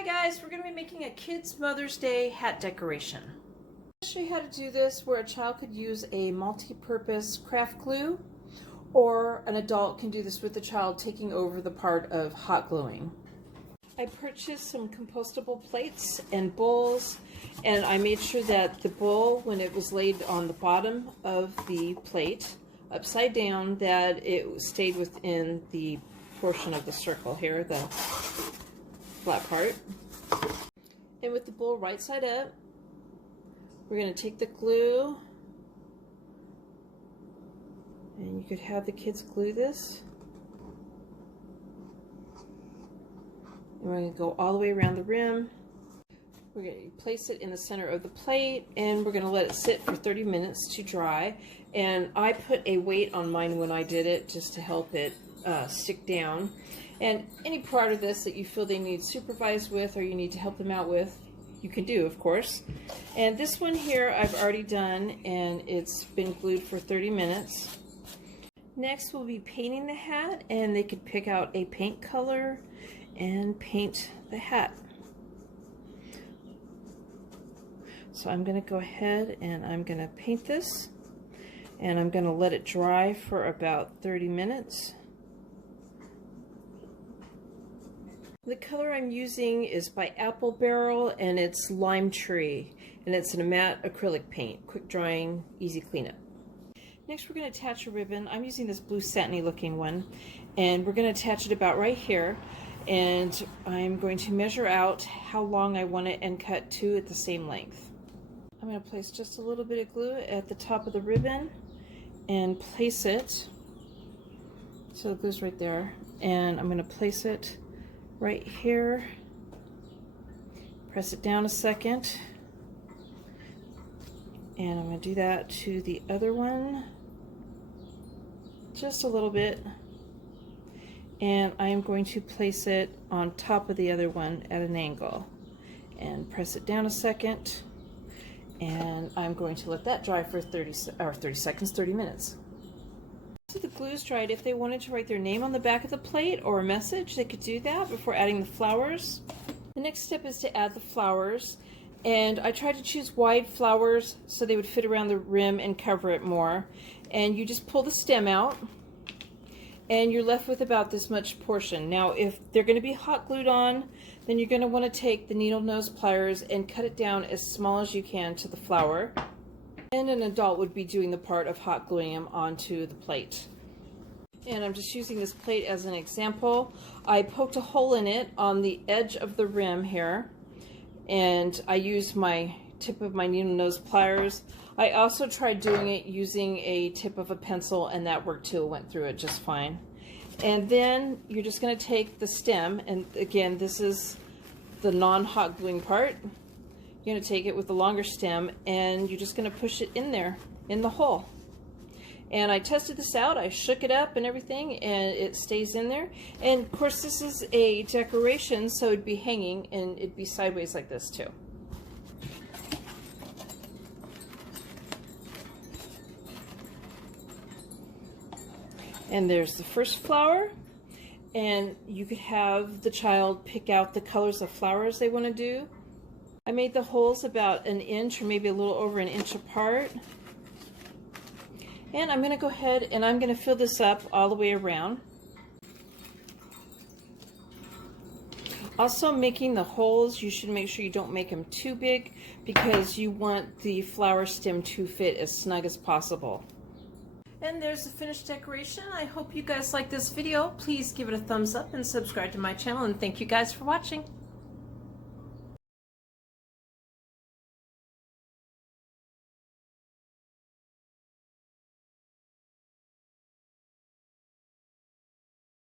Hi guys, we're going to be making a kid's Mother's Day hat decoration. I'll show you how to do this where a child could use a multi-purpose craft glue, or an adult can do this with the child taking over the part of hot gluing. I purchased some compostable plates and bowls, and I made sure that the bowl, when it was laid on the bottom of the plate upside down, that it stayed within the portion of the circle here, the flat part. And with the bowl right side up, we're going to take the glue, and you could have the kids glue this. And we're going to go all the way around the rim. We're going to place it in the center of the plate, and we're going to let it sit for 30 minutes to dry. And I put a weight on mine when I did it just to help it stick down. And any part of this that you feel they need supervised with, or you need to help them out with, you can do, of course. And this one here I've already done, and it's been glued for 30 minutes. Next we'll be painting the hat, and they could pick out a paint color and paint the hat. So I'm going to go ahead and I'm going to paint this, and I'm going to let it dry for about 30 minutes. The color I'm using is by Apple Barrel, and it's Lime Tree, and it's in a matte acrylic paint, quick drying, easy cleanup. Next we're going to attach a ribbon. I'm using this blue satiny looking one, and we're going to attach it about right here, and I'm going to measure out how long I want it and cut two at the same length. I'm going to place just a little bit of glue at the top of the ribbon and place it, so the glue's right there, and I'm going to place it right here, press it down a second, and I'm going to do that to the other one, just a little bit, and I am going to place it on top of the other one at an angle, and press it down a second, and I'm going to let that dry for 30 minutes. So the glue's dried. If they wanted to write their name on the back of the plate or a message, they could do that before adding the flowers. The next step is to add the flowers, and I tried to choose wide flowers so they would fit around the rim and cover it more. And you just pull the stem out, and you're left with about this much portion. Now if they're going to be hot glued on, then you're going to want to take the needle nose pliers and cut it down as small as you can to the flower. And an adult would be doing the part of hot gluing them onto the plate. And I'm just using this plate as an example. I poked a hole in it on the edge of the rim here, and I used my tip of my needle nose pliers. I also tried doing it using a tip of a pencil, and that worked too. It went through it just fine. And then you're just going to take the stem, and again, this is the non-hot gluing part. You're going to take it with the longer stem, and you're just going to push it in there, in the hole. And I tested this out. I shook it up and everything, and it stays in there. And of course this is a decoration, so it'd be hanging, and it'd be sideways like this too. And there's the first flower, and you could have the child pick out the colors of flowers they want to do. I made the holes about an inch or maybe a little over an inch apart. And I'm going to go ahead and I'm going to fill this up all the way around. Also, making the holes, you should make sure you don't make them too big, because you want the flower stem to fit as snug as possible. And there's the finished decoration. I hope you guys like this video. Please give it a thumbs up and subscribe to my channel, and thank you guys for watching.